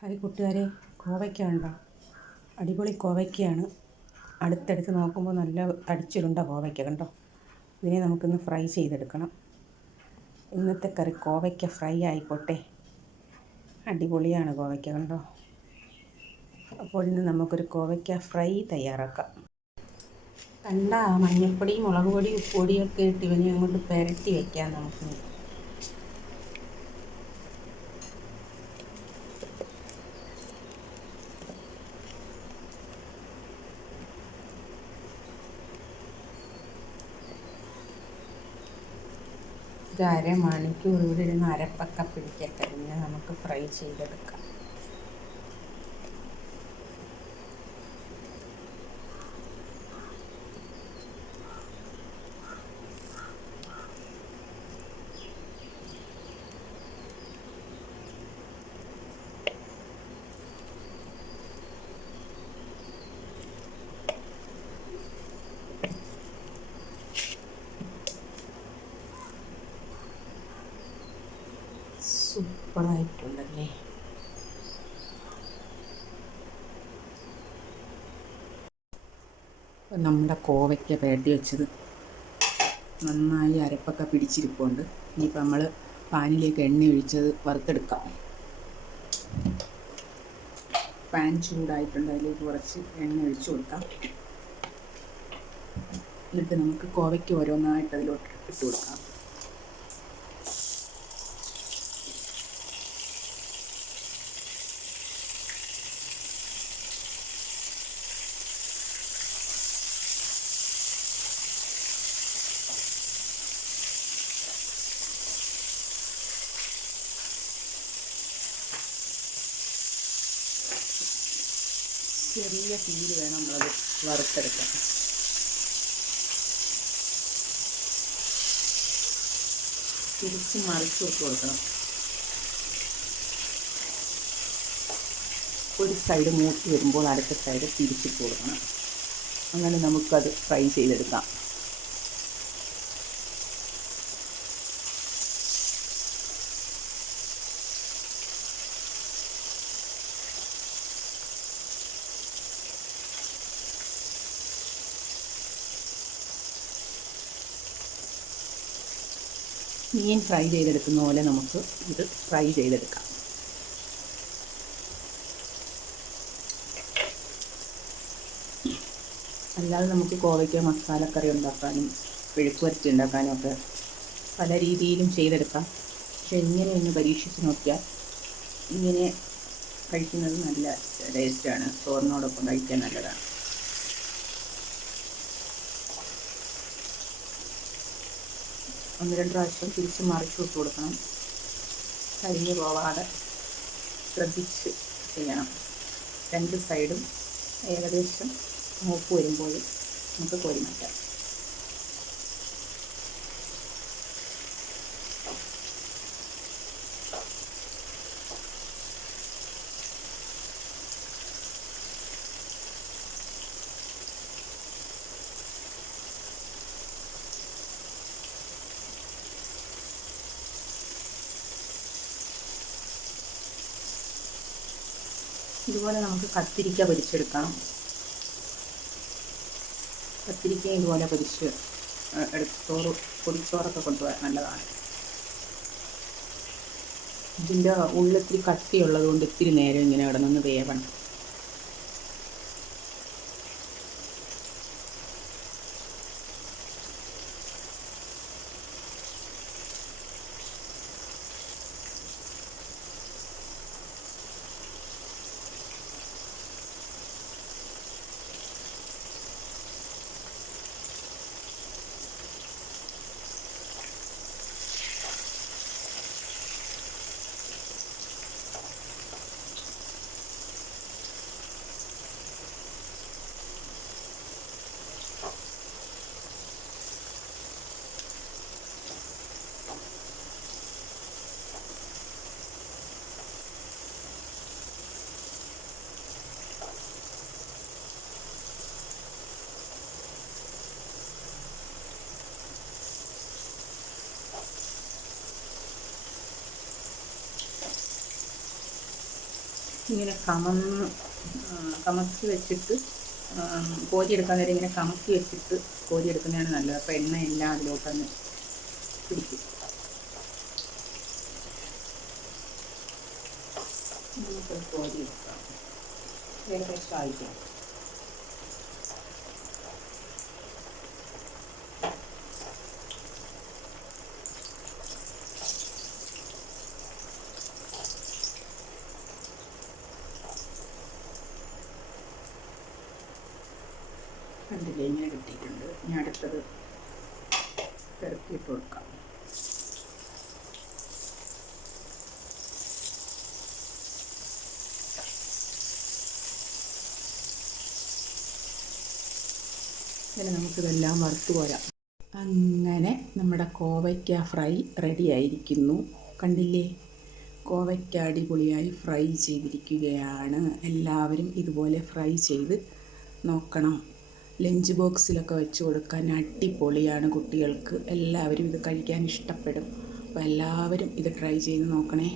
Hi കൂട്ടുകാരെ, കോവയ്ക്ക ഉണ്ടോ? അടിപൊളി കോവയ്ക്കയാണ്. അടുത്തടുത്ത് നോക്കുമ്പോൾ നല്ല തടിച്ചുരുണ്ട കോവയ്ക്ക കണ്ടോ. ഇതിനെ നമുക്കിന്ന് ഫ്രൈ ചെയ്തെടുക്കണം. ഇന്നത്തെ കറി കോവയ്ക്ക ഫ്രൈ ആയിക്കോട്ടെ. അടിപൊളിയാണ് കോവയ്ക്ക കണ്ടോ. അപ്പോൾ ഇന്ന് നമുക്കൊരു കോവയ്ക്ക ഫ്രൈ തയ്യാറാക്കാം. മഞ്ഞൾപ്പൊടി, മുളക് പൊടി, ഉപ്പുപൊടിയൊക്കെ ഇട്ട് ഇവനെ അങ്ങോട്ട് പുരട്ടി വയ്ക്കാം നമുക്ക്. ഒരു അരമണിക്കൂർ ഇവിടെ ഇരുന്ന് അരപ്പൊക്കെ പിടിക്കട്ടെ, പിന്നെ നമുക്ക് ഫ്രൈ ചെയ്തെടുക്കാം. സൂപ്പറായിട്ടുണ്ടല്ലേ. നമ്മുടെ കോവയ്ക്ക പുരട്ടി വെച്ചത് നന്നായി അരപ്പൊക്കെ പിടിച്ചിരിപ്പുണ്ട്. ഇനിയിപ്പോൾ നമ്മൾ പാനിലേക്ക് എണ്ണ ഒഴിച്ചത് വറുത്തെടുക്കാം. പാൻ ചൂടായിട്ടുണ്ട്, അതിലേക്ക് കുറച്ച് എണ്ണ ഒഴിച്ചു കൊടുക്കാം. എന്നിട്ട് നമുക്ക് കോവയ്ക്ക് ഓരോന്നായിട്ട് അതിലോട്ട് ഇട്ട് കൊടുക്കാം. ചെറിയ തീയിൽ വേണം നമ്മളത് വറുത്തെടുക്കാൻ. തിരിച്ച് മറിച്ച് ഇട്ട് കൊടുക്കണം. ഒരു സൈഡ് മൂത്ത് വരുമ്പോൾ അടുത്ത സൈഡ് തിരിച്ചിട്ട് കൊടുക്കണം. അങ്ങനെ നമുക്കത് ഫ്രൈ ചെയ്തെടുക്കാം. മീൻ ഫ്രൈ ചെയ്തെടുക്കുന്ന പോലെ നമുക്ക് ഇത് ഫ്രൈ ചെയ്തെടുക്കാം. അല്ലാതെ നമുക്ക് കോവയ്ക്ക മസാലക്കറി ഉണ്ടാക്കാനും മെഴുക്ക് വരട്ടി ഉണ്ടാക്കാനും ഒക്കെ പല രീതിയിലും ചെയ്തെടുക്കാം. പക്ഷെ ഇങ്ങനെ ഒന്ന് പരീക്ഷിച്ച് നോക്കിയാൽ ഇങ്ങനെ കഴിക്കുന്നത് നല്ല ടേസ്റ്റാണ്. ചോറിനോടൊപ്പം കഴിക്കാൻ നല്ലതാണ്. ഒന്ന് രണ്ട് പ്രാവശ്യം തിരിച്ച് മറിച്ച് ഇട്ട് കൊടുക്കണം. കരിഞ്ഞു പോവാതെ ശ്രദ്ധിച്ച് ചെയ്യണം. രണ്ട് സൈഡും ഏകദേശം മൂപ്പ് വരുമ്പോൾ നമുക്ക് കോരി മാറ്റാം. ഇതുപോലെ നമുക്ക് കത്തിരിക്ക പൊരിച്ചെടുക്കണം. കത്തിരിക്ക ഇതുപോലെ പൊരിച്ച് എടുത്തോറ് പൊടിച്ചോറൊക്കെ കൊണ്ടുപോകാൻ നല്ലതാണ്. ഇതിൻ്റെ ഉള്ളിത്തിരി കട്ടിയുള്ളത് കൊണ്ട് ഇത്തിരി നേരം ഇങ്ങനെ കിടന്നൊന്ന് വേവണം. ഇങ്ങനെ കമത്തി വെച്ചിട്ട് കോരിയെടുക്കാൻ നേരം ഇങ്ങനെ കമത്തി വെച്ചിട്ട് കോരിയെടുക്കുന്നതാണ് നല്ലത്. അപ്പോൾ എണ്ണയെല്ലാം അതിലോട്ടൊന്ന് പിടിക്കും. നമുക്ക് കോരിയെടുക്കാം. ഏകദേശം ആയിട്ടോ. കണ്ടില്ലേ, ഇങ്ങനെ കിട്ടിയിട്ടുണ്ട്. ഇനി അടുത്തത് പെരട്ടിയിട്ട് കൊടുക്കാം. ഇങ്ങനെ നമുക്കിതെല്ലാം വറുത്ത് പോരാം. അങ്ങനെ നമ്മുടെ കോവയ്ക്ക ഫ്രൈ റെഡി ആയിരിക്കുന്നു. കണ്ടില്ലേ, കോവയ്ക്ക അടിപൊളിയായി ഫ്രൈ ചെയ്തിരിക്കുകയാണ്. എല്ലാവരും ഇതുപോലെ ഫ്രൈ ചെയ്ത് നോക്കണം. ലഞ്ച് ബോക്സിലൊക്കെ വെച്ച് കൊടുക്കാൻ അടിപൊളിയാണ്. കുട്ടികൾക്ക് എല്ലാവരും ഇത് കഴിക്കാൻ ഇഷ്ടപ്പെടും. അപ്പോൾ എല്ലാവരും ഇത് ട്രൈ ചെയ്ത് നോക്കണേ.